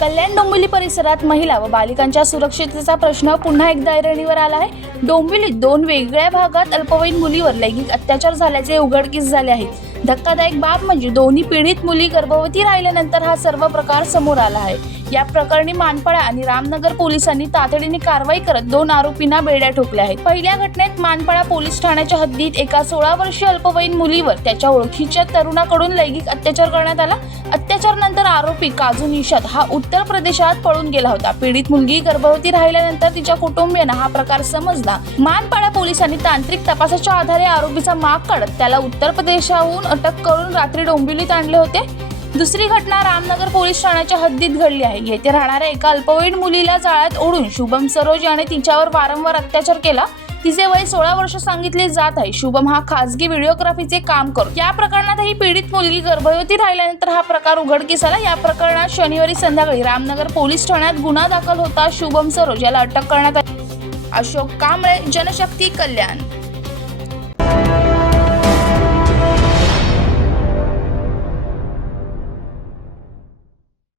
कल्याण डोंबिवली परिसरात महिला व बालिकांच्या सुरक्षिततेचा प्रश्न पुन्हा एकदा ऐरणीवर आला आहे। डोंबिवलीत दोन वेगळ्या भागात अल्पवयीन मुलीवर लैंगिक अत्याचार झाल्याचे उघडकीस झाले आहे। धक्कादायक बाब म्हणजे दोन्ही पीडित मुली गर्भवती राहिल्यानंतर हा सर्व प्रकार समोर आला आहे। या प्रकरणी मानपाडा आणि रामनगर पोलिसांनी तातडीने कारवाई करत दोन आरोपींना बेड्या ठोकल्या आहेत। पहिल्या घटनेत मानपाडा पोलीस ठाण्याच्या हद्दीत एका 16 वर्षीय अल्पवयीन मुलीवर त्याच्या ओळखीच्या तरुणाकडून लैंगिक अत्याचार करण्यात आला। अत्याचारानंतर आरोपी काजू निषाद हा उत्तर प्रदेशात पळून गेला होता। पीडित मुलगी गर्भवती राहिल्यानंतर तिच्या कुटुंबियांना हा प्रकार समजला। मानपाडा पोलिसांनी तांत्रिक तपासाच्या आधारे आरोपीचा माग काढत त्याला उत्तर प्रदेशाहून अटक करून रात्री डोंबिवलीत आणले होते। दुसरी घटना रामनगर पोलीस ठाण्याच्या हद्दीत घडली आहे। येथे राहणाऱ्या एका अल्पवयीन मुलीला जाळ्यात ओढून शुभम सरोज याने तिच्यावर वारंवार अत्याचार केला। तिचे वय 16 वर्ष सांगितले जात आहे। शुभम हा खासगी व्हिडिओग्राफीचे काम करतो। या प्रकरणातही पीडित मुलगी गर्भवती राहिल्यानंतर हा प्रकार उघडकीस आला। या प्रकरणात शनिवारी संध्याकाळी रामनगर पोलीस ठाण्यात गुन्हा दाखल होता शुभम सरोज याला अटक करण्यात आली। अशोक कांबळे, जनशक्ती, कल्याण।